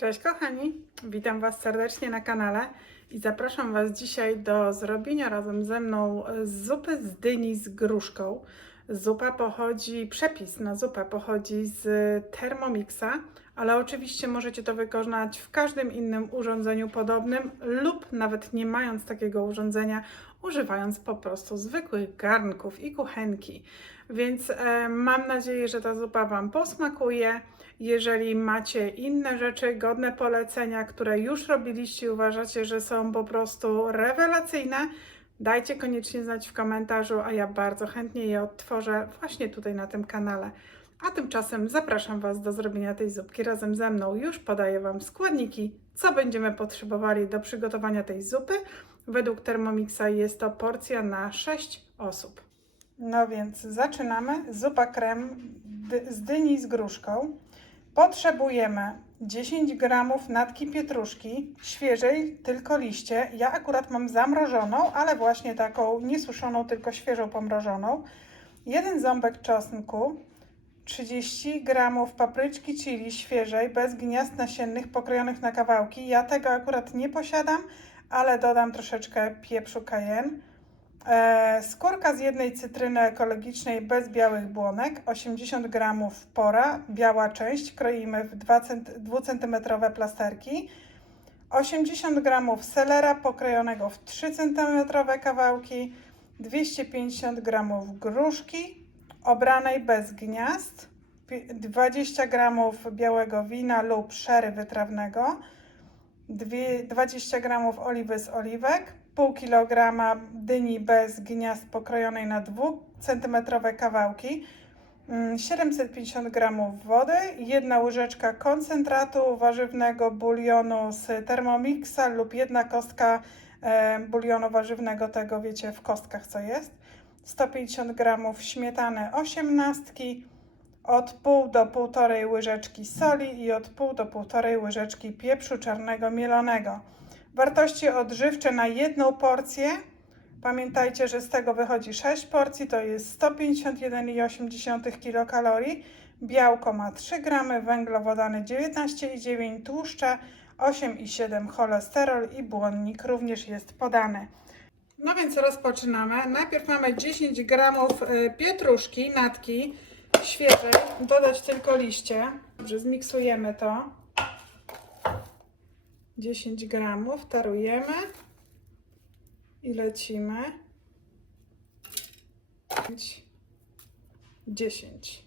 Cześć kochani, witam Was serdecznie na kanale i zapraszam Was dzisiaj do zrobienia razem ze mną e, zupy z dyni z gruszką. Zupa pochodzi, przepis na zupę pochodzi z Thermomixa, ale oczywiście możecie to wykonać w każdym innym urządzeniu podobnym lub nawet nie mając takiego urządzenia, używając po prostu zwykłych garnków i kuchenki. Więc e, mam nadzieję, że ta zupa Wam posmakuje. Jeżeli macie inne rzeczy godne polecenia, które już robiliście i uważacie, że są po prostu rewelacyjne, dajcie koniecznie znać w komentarzu, a ja bardzo chętnie je odtworzę właśnie tutaj na tym kanale. A tymczasem zapraszam Was do zrobienia tej zupki razem ze mną. Już podaję Wam składniki, co będziemy potrzebowali do przygotowania tej zupy. Według Thermomixa jest to porcja na 6 osób. No więc zaczynamy. Zupa krem z dyni z gruszką. Potrzebujemy 10 gramów natki pietruszki, świeżej, tylko liście. Ja akurat mam zamrożoną, ale właśnie taką niesuszoną, tylko świeżą pomrożoną. Jeden ząbek czosnku, 30 gramów papryczki chili świeżej, bez gniazd nasiennych, pokrojonych na kawałki. Ja tego akurat nie posiadam, ale dodam troszeczkę pieprzu cayenne. E, skórka z jednej cytryny ekologicznej bez białych błonek, 80 gramów pora, biała część, kroimy w 2 cm plasterki, 80 gramów selera pokrojonego w 3 cm kawałki, 250 gramów gruszki obranej bez gniazd, pi- 20 gramów białego wina lub szery wytrawnego, dwie- 20 gramów oliwy z oliwek, pół kilograma dyni bez gniazd pokrojonej na 2 cm kawałki, mm, 750 gramów wody, jedna łyżeczka koncentratu warzywnego bulionu z Thermomixa lub jedna kostka e, bulionu warzywnego tego, wiecie, w kostkach co jest, 150 gramów śmietany osiemnastki, od pół do półtorej łyżeczki soli i od pół do półtorej łyżeczki pieprzu czarnego mielonego. Wartości odżywcze na jedną porcję. Pamiętajcie, że z tego wychodzi 6 porcji, to jest 151,8 kilokalorii. Białko ma 3 gramy, węglowodany 19,9, tłuszcze 8,7 cholesterol i błonnik również jest podany. No więc rozpoczynamy. Najpierw mamy 10 gramów y, pietruszki, natki świeżej. Dodać tylko liście. Dobrze, zmiksujemy to. 10 gramów, tarujemy i lecimy. 5, 10.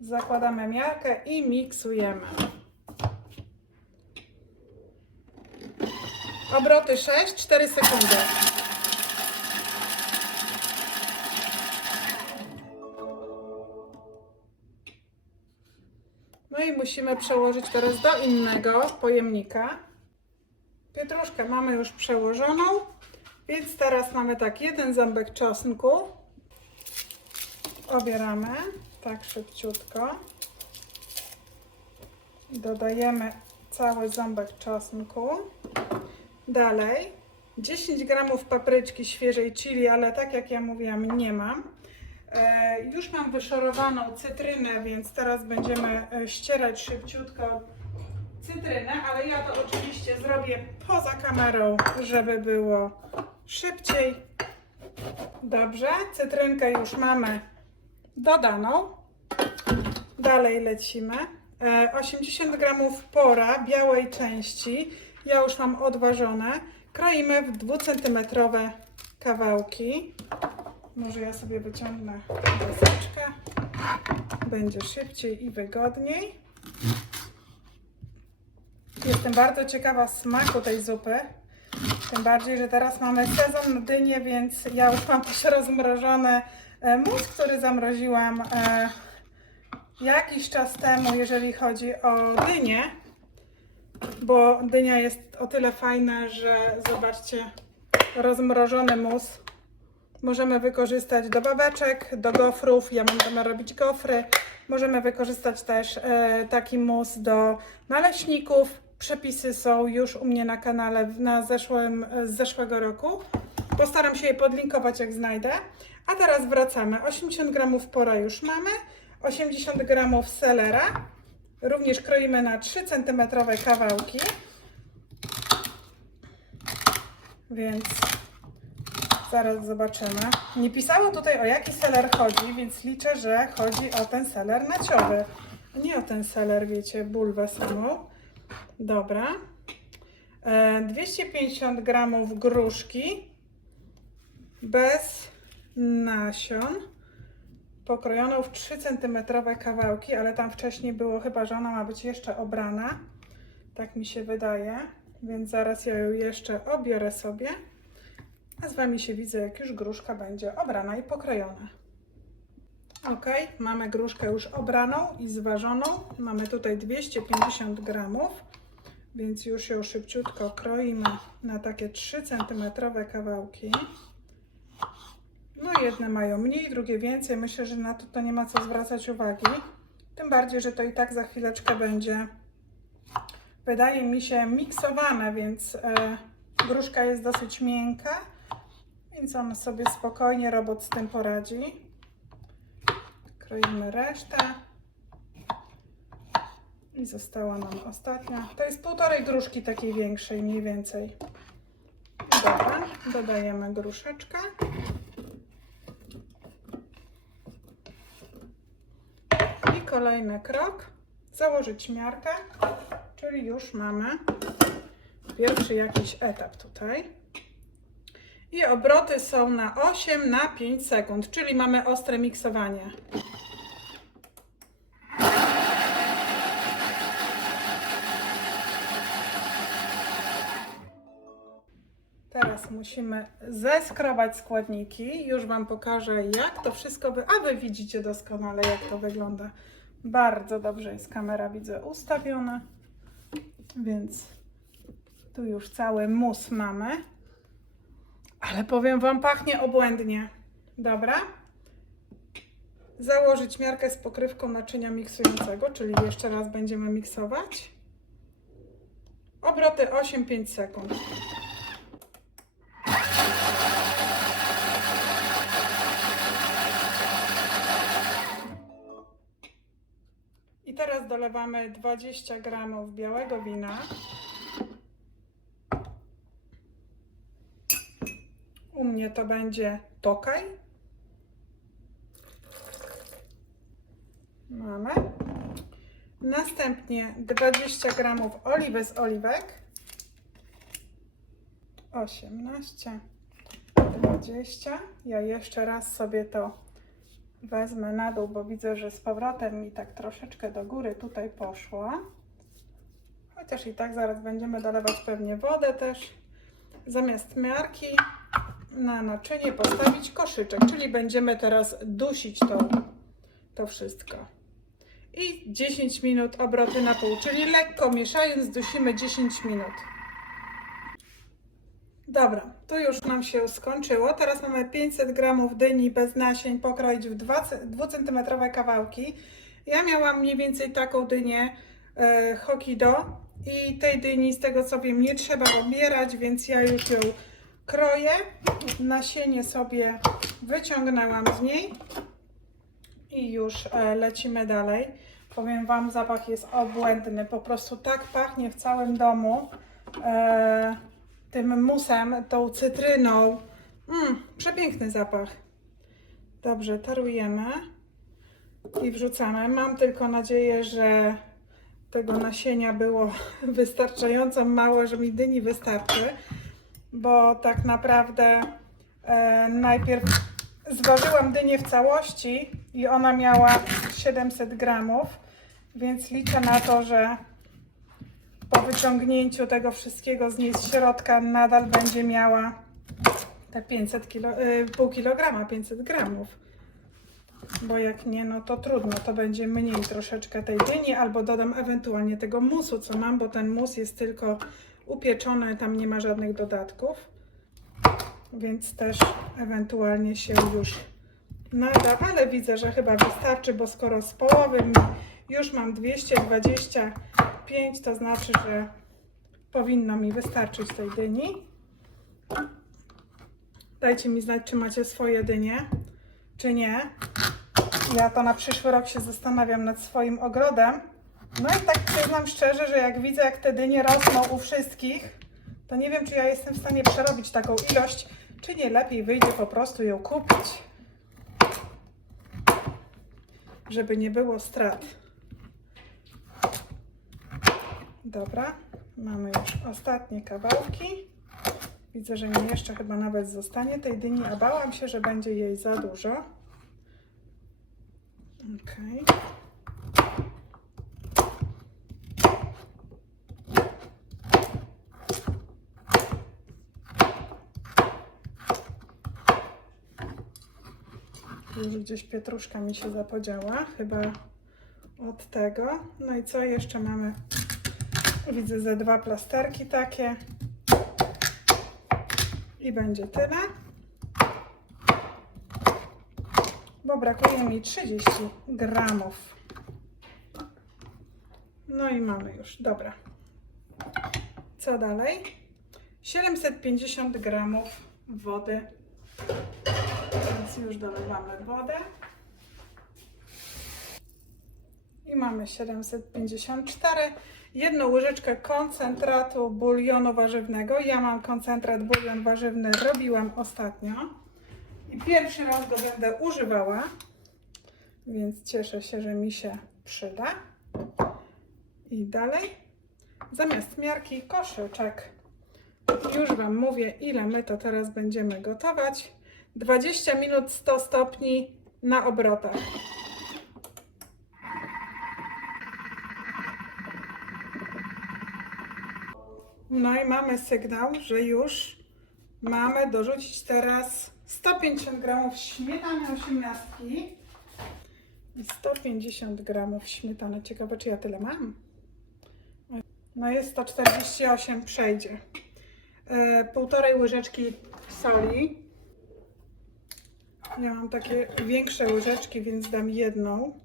Zakładamy miarkę i miksujemy. Obroty 6, 4 sekundy. Musimy przełożyć teraz do innego pojemnika. Pietruszkę mamy już przełożoną, więc teraz mamy tak, jeden ząbek czosnku. Obieramy tak szybciutko. Dodajemy cały ząbek czosnku. Dalej 10 gramów papryczki świeżej chili, ale tak jak ja mówiłam, nie mam. E, już mam wyszorowaną cytrynę, więc teraz będziemy e, ścierać szybciutko cytrynę, ale ja to oczywiście zrobię poza kamerą, żeby było szybciej. Dobrze, cytrynkę już mamy dodaną. Dalej lecimy. E, 80 gramów pora białej części. Ja już mam odważone. Kroimy w 2 cm kawałki. Może ja sobie wyciągnę deseczkę. Będzie szybciej i wygodniej. Jestem bardzo ciekawa smaku tej zupy. Tym bardziej, że teraz mamy sezon na dynie, więc ja już mam też rozmrożony e, mus, który zamroziłam e, jakiś czas temu, jeżeli chodzi o dynię. Bo dynia jest o tyle fajna, że zobaczcie, rozmrożony mus Możemy wykorzystać do babeczek, do gofrów. Ja mam zamiar robić gofry. Możemy wykorzystać też e, taki mus do naleśników. Przepisy są już u mnie na kanale na zeszłym, z zeszłego roku. Postaram się je podlinkować jak znajdę. A teraz wracamy. 80 gramów pora już mamy. 80 gramów selera. również kroimy na 3 cm kawałki. Więc zaraz zobaczymy. Nie pisało tutaj o jaki seler chodzi, więc liczę, że chodzi o ten seler naciowy. Nie o ten seler, wiecie, bulwę samą. Dobra. E, 250 gramów gruszki bez nasion, pokrojoną w 3 cm kawałki, ale tam wcześniej było chyba, że ona ma być jeszcze obrana. Tak mi się wydaje, więc zaraz ja ją jeszcze obiorę sobie. A z Wami się widzę, jak już gruszka będzie obrana i pokrojona. Ok, mamy gruszkę już obraną i zważoną. Mamy tutaj 250 gramów, więc już ją szybciutko kroimy na takie 3 cm kawałki. No jedne mają mniej, drugie więcej. Myślę, że na to, to nie ma co zwracać uwagi. Tym bardziej, że to i tak za chwileczkę będzie, wydaje mi się, miksowane, więc e, gruszka jest dosyć miękka, więc on sobie spokojnie robot z tym poradzi. Kroimy resztę. I została nam ostatnia. To jest półtorej gruszki takiej większej, mniej więcej. Dobra, dodajemy gruszeczkę. I kolejny krok, założyć miarkę, czyli już mamy pierwszy jakiś etap tutaj. I obroty są na 8 na 5 sekund, czyli mamy ostre miksowanie. Teraz musimy zeskrobać składniki. Już Wam pokażę, jak to wszystko wy... A Wy widzicie doskonale, jak to wygląda. Bardzo dobrze jest kamera, widzę, ustawiona. Więc tu już cały mus mamy. Ale powiem Wam, pachnie obłędnie. Dobra. Założyć miarkę z pokrywką naczynia miksującego, czyli jeszcze raz będziemy miksować. Obroty 8-5 sekund. I teraz dolewamy 20 gramów białego wina. Mnie to będzie tokaj. Mamy. Następnie 20 gramów oliwy z oliwek. 18, 20. Ja jeszcze raz sobie to wezmę na dół, bo widzę, że z powrotem mi tak troszeczkę do góry tutaj poszło. Chociaż i tak zaraz będziemy dolewać pewnie wodę też. Zamiast miarki na naczynie postawić koszyczek, czyli będziemy teraz dusić to, to wszystko. I 10 minut obroty na pół, czyli lekko mieszając dusimy 10 minut. Dobra, to już nam się skończyło. Teraz mamy 500 gramów dyni bez nasień pokroić w 2 cm kawałki. Ja miałam mniej więcej taką dynię e, Hokido i tej dyni z tego co wiem nie trzeba obierać, więc ja już ją kroję. Nasienie sobie wyciągnęłam z niej i już e, lecimy dalej. Powiem Wam, zapach jest obłędny. Po prostu tak pachnie w całym domu. E, tym musem, tą cytryną. Mm, przepiękny zapach. Dobrze, tarujemy i wrzucamy. Mam tylko nadzieję, że tego nasienia było wystarczająco mało, że mi dyni wystarczy, bo tak naprawdę e, najpierw zważyłam dynię w całości i ona miała 700 gramów, więc liczę na to, że po wyciągnięciu tego wszystkiego z niej z środka nadal będzie miała te 500 kilo, y, pół kilograma, 500 gramów. Bo jak nie, no to trudno, to będzie mniej troszeczkę tej dyni, albo dodam ewentualnie tego musu, co mam, bo ten mus jest tylko upieczony, tam nie ma żadnych dodatków. Więc też ewentualnie się już nada, ale widzę, że chyba wystarczy, bo skoro z połowy już mam 225, to znaczy, że powinno mi wystarczyć tej dyni. Dajcie mi znać, czy macie swoje dynie, czy nie. Ja to na przyszły rok się zastanawiam nad swoim ogrodem, No i tak przyznam szczerze, że jak widzę, jak te dynie rosną u wszystkich, to nie wiem, czy ja jestem w stanie przerobić taką ilość, czy nie lepiej wyjdzie po prostu ją kupić, żeby nie było strat. Dobra, mamy już ostatnie kawałki. Widzę, że mi jeszcze chyba nawet zostanie tej dyni, a bałam się, że będzie jej za dużo. Okej. Już gdzieś pietruszka mi się zapodziała, chyba od tego. No i co jeszcze mamy? Widzę ze dwa plasterki takie. I będzie tyle. Bo brakuje mi 30 gramów. No i mamy już, dobra. Co dalej? 750 gramów wody. Już dolewamy wodę. I mamy 754. Jedną łyżeczkę koncentratu bulionu warzywnego. Ja mam koncentrat bulion warzywny, robiłam ostatnio. I pierwszy raz go będę używała. Więc cieszę się, że mi się przyda. I dalej. Zamiast miarki koszyczek. Już Wam mówię, ile my to teraz będziemy gotować. 20 minut 100 stopni na obrotach. No i mamy sygnał, że już mamy dorzucić teraz 150 gramów śmietany osiemnastki i 150 gramów śmietany. Ciekawe, czy ja tyle mam. No jest 148, przejdzie. E, półtorej łyżeczki soli. Ja mam takie większe łyżeczki, więc dam jedną.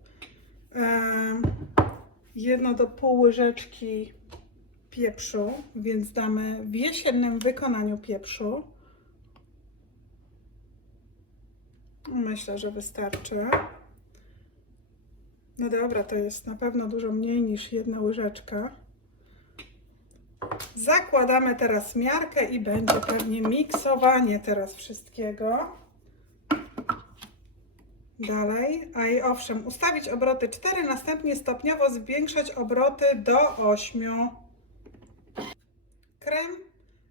Jedno do pół łyżeczki pieprzu, więc damy w jesiennym wykonaniu pieprzu. Myślę, że wystarczy. No dobra, to jest na pewno dużo mniej niż jedna łyżeczka. Zakładamy teraz miarkę i będzie pewnie miksowanie teraz wszystkiego. Dalej, a i owszem, ustawić obroty 4, następnie stopniowo zwiększać obroty do 8. Krem,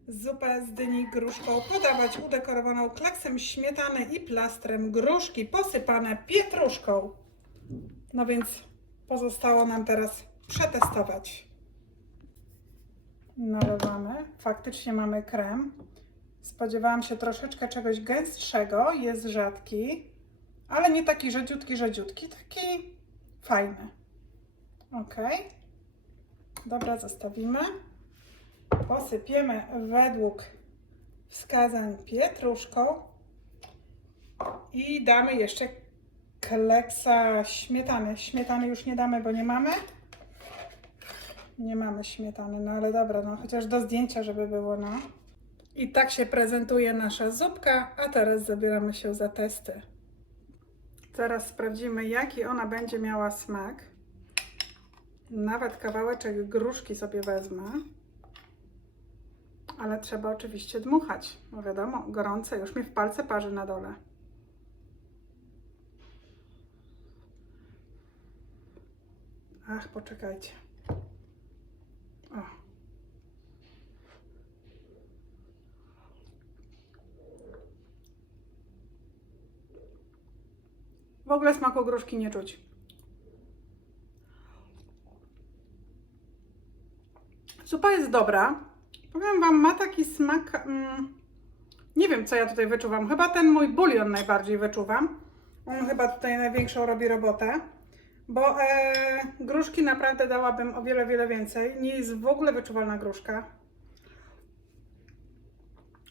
zupę z dyni gruszką podawać udekorowaną kleksem śmietany i plastrem gruszki posypane pietruszką. No więc pozostało nam teraz przetestować. Nalewamy. Faktycznie mamy krem. Spodziewałam się troszeczkę czegoś gęstszego, jest rzadki, ale nie taki rzadziutki, rzadziutki, taki fajny. Ok. Dobra, zostawimy. Posypiemy według wskazań pietruszką i damy jeszcze kleksa śmietany. Śmietany już nie damy, bo nie mamy. Nie mamy śmietany, no ale dobra, no chociaż do zdjęcia, żeby było, no. I tak się prezentuje nasza zupka, a teraz zabieramy się za testy. Teraz sprawdzimy, jaki ona będzie miała smak. Nawet kawałeczek gruszki sobie wezmę. Ale trzeba oczywiście dmuchać, bo wiadomo, gorące już mi w palce parzy na dole. Ach, poczekajcie. O. W ogóle smaku gruszki nie czuć. Zupa jest dobra. Powiem Wam, ma taki smak. Mm, nie wiem, co ja tutaj wyczuwam. Chyba ten mój bulion najbardziej wyczuwam. On chyba tutaj największą robi robotę. Bo e, gruszki naprawdę dałabym o wiele, wiele więcej. Nie jest w ogóle wyczuwalna gruszka.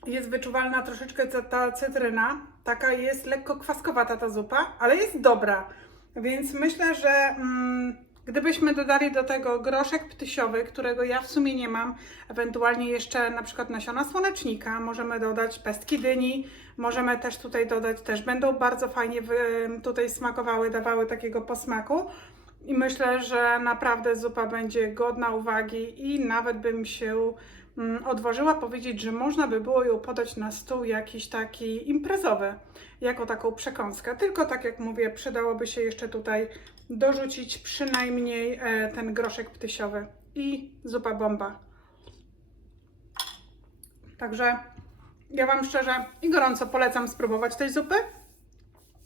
Jest wyczuwalna troszeczkę ta- cytryna. Taka jest lekko kwaskowata ta zupa, ale jest dobra. Więc myślę, że mm, gdybyśmy dodali do tego groszek ptysiowy, którego ja w sumie nie mam, ewentualnie jeszcze na przykład nasiona słonecznika, możemy dodać pestki dyni, możemy też tutaj dodać, też będą bardzo fajnie tutaj smakowały, dawały takiego posmaku. I myślę, że naprawdę zupa będzie godna uwagi i nawet bym się odważyła powiedzieć, że można by było ją podać na stół jakiś taki imprezowy, jako taką przekąskę. Tylko tak jak mówię, przydałoby się jeszcze tutaj dorzucić przynajmniej e, ten groszek ptysiowy i zupa bomba. Także ja Wam szczerze i gorąco polecam spróbować tej zupy.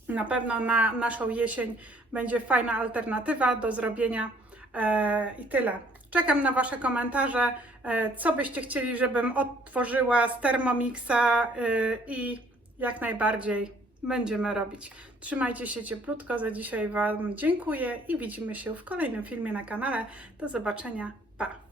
Na pewno na naszą jesień będzie fajna alternatywa do zrobienia e, i tyle. Czekam na Wasze komentarze, e, co byście chcieli, żebym odtworzyła z Thermomixa e, i jak najbardziej będziemy robić. Trzymajcie się cieplutko, za dzisiaj Wam dziękuję i widzimy się w kolejnym filmie na kanale. Do zobaczenia, pa!